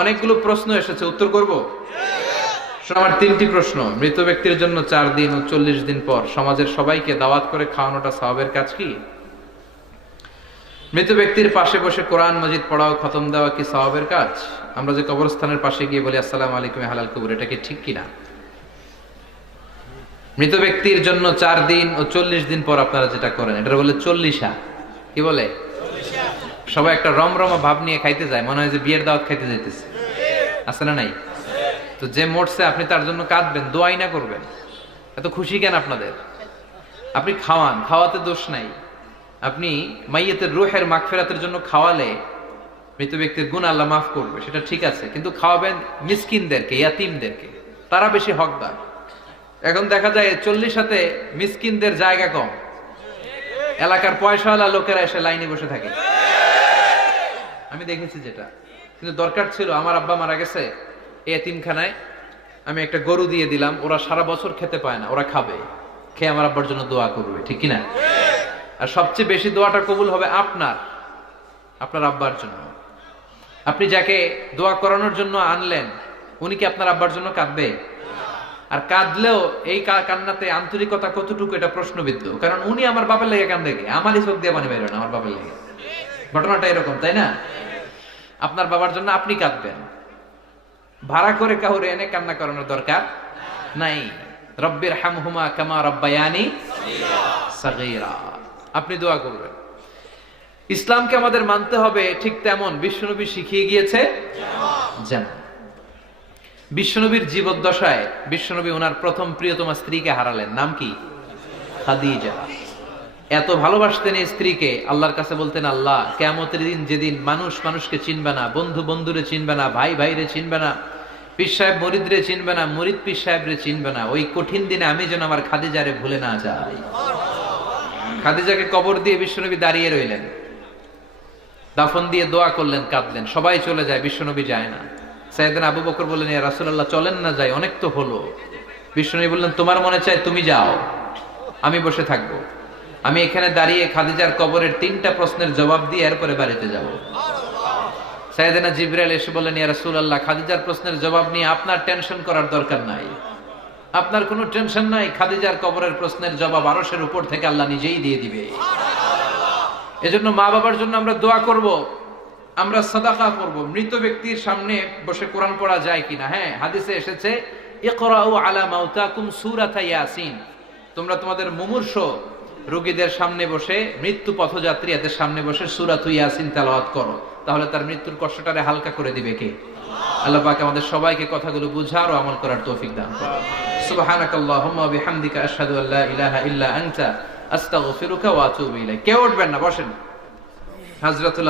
অনেকগুলো প্রশ্ন এসেছে, উত্তর করব। আমার 3টি প্রশ্ন। মৃত ব্যক্তির জন্য 4 দিন ও 40 দিন পর সমাজের সবাইকে দাওয়াত করে খাওয়ানোটা সওয়াবের কাজ কি? মৃত ব্যক্তির পাশে বসে কোরআন মাজিদ পড়া ও খতম দেওয়া কি সওয়াবের কাজ? আমরা যে কবরস্থানের পাশে গিয়ে বলি আসসালামু আলাইকুম হালাল কবর, এটা কি ঠিক কিনা? মৃত ব্যক্তির জন্য 4 দিন ও 40 দিন পর আপনারা যেটা করেন এটা বলে 40 কি বলে? সবাই একটা রমরমা ভাব নিয়ে খাইতে যায়, মনে হয় যে বিয়ের দাওয়াত খাইতে যাইতেছে। আছে না নাই? তো যে মরছে আপনি তার জন্য কাঁদবেন, দোয়াই না করবেন, এত খুশি কেন আপনাদের? আপনি খাওয়ান, খাওয়াতে দোষ নাই। আপনি মাইয়াতের রূহের মাগফিরাতের জন্য খাওয়ালে মৃত ব্যক্তির গুনাহ আল্লাহ মাফ করবে, সেটা ঠিক আছে, কিন্তু খাওয়াবেন মিসকিনদেরকে, ইয়াতিমদেরকে, তারা বেশি হকদার। এখন দেখা যায় 40 মিসকিনদের জায়গা কম, এলাকার পয়সাওয়ালা লোকেরা এসে লাইনে বসে থাকে। আমি দেখেছি যেটা, কিন্তু দরকার ছিল, আমার আব্বা মারা গেছে, এই এতিমখানায় আমি একটা গরু দিয়ে দিলাম, ওরা সারা বছর খেতে পায় না, ওরা খাবে, খেয়ে আমার আব্বার জন্য দোয়া করবে, ঠিক কিনা? আর সবচেয়ে বেশি দোয়াটা কবুল হবে আপনার আব্বার জন্য। আপনি যাকে দোয়া করানোর জন্য আনলেন, উনি কি আপনার আব্বার জন্য কাঁদবে? আর কাঁদলেও এই কান্নাতে আন্তরিকতা কতটুকু, এটা প্রশ্নবিদ্ধ। কারণ উনি আমার বাবার লেগে কান্দে, আমারই চোখ দিয়ে পানি বের হয় না, আমার বাবার লেগে। ঘটনাটা এরকম, তাই না? আপনার বাবার জন্য আপনি কাঁদবেন, ভাড়া করে কাউরে এনে কান্না করানোর দরকার নাই। রব্বির হামহুমা কামা রব্বায়ানি সাগীরা, আপনি দোয়া করবেন। ইসলামকে আমাদের মানতে হবে ঠিক তেমন বিশ্বনবী শিখিয়ে গিয়েছে যেমন। বিশ্বনবীর জীবদ্দশায় বিশ্বনবী ওনার প্রথম প্রিয়তমা স্ত্রীকে হারালেন, নাম কি? খাদিজা। এত ভালোবাসতেন এই স্ত্রীকে, আল্লাহর কাছে বলতেন, আল্লাহ কিয়ামতের দিন যেদিন মানুষ মানুষকে চিনবে না, বন্ধু বন্ধুরে চিনবে না, ভাই ভাইরে চিনবে না, পীর সাহেব মরিদরে চিনবে না, মরিদ পীর সাহেবরে চিনবে না, ওই কঠিন দিনে আমি যেন আমার খাদিজারে ভুলে না যাই। খাদিজাকে কবর দিয়ে বিশ্বনবী দাঁড়িয়ে রইলেন, দাফন দিয়ে দোয়া করলেন, কাঁদলেন। সবাই চলে যায়, বিশ্বনবী যায় না। সাইয়েদনা আবু বকর বললেন, ইয়া রাসূলুল্লাহ চলেন না, যাই, অনেক তো হলো। বিশ্বনবী বললেন, তোমার মনে চায় তুমি যাও, আমি বসে থাকবো। আমি এখানে দাঁড়িয়ে খাদিজার কবরের 3টা প্রশ্নের জবাব দিয়ে এরপরে বাড়িতে যাব। সাইয়েদনা জিবরাইল এসে বললেন, ইয়া রাসূলুল্লাহ খাদিজার প্রশ্নের জবাব নিয়ে আপনার টেনশন করার দরকার নাই, আপনার কোনো টেনশন নাই, খাদিজার কবরের প্রশ্নের জবাব আরশের উপর থেকে আল্লাহ নিজেই দিয়ে দিবে। এজন্য মা বাবার জন্য আমরা দোয়া করব, আমরা সাদাকা করব। মৃত ব্যক্তির সামনে বসে কোরআন পড়া যায় কিনা? হ্যাঁ, হাদিসে এসেছে, ইকরাউ আলা মাউতাকুম সূরাতা ইয়াসিন, তোমরা তোমাদের মুমূর্ষ রোগীদের সামনে বসে, মৃত্যু পথযাত্রী এদের সামনে বসে সূরাতু ইয়াসিন তেলাওয়াত করো, তাহলে তার মৃত্যুর কষ্টটারে হালকা করে দিবে কে? আল্লাহ পাক আমাদের সবাইকে কথাগুলো বুঝার ও আমল করার তৌফিক দান করুন। সুবহানাকাল্লাহুম্মা ওয়া বিহামদিকা আশহাদু আল্লা ইলাহা ইল্লা আনতা আস্তাগফিরুকা ওয়া আতুবু ইলাইক। কেউ উঠবেন না, বসেন। হযরতুল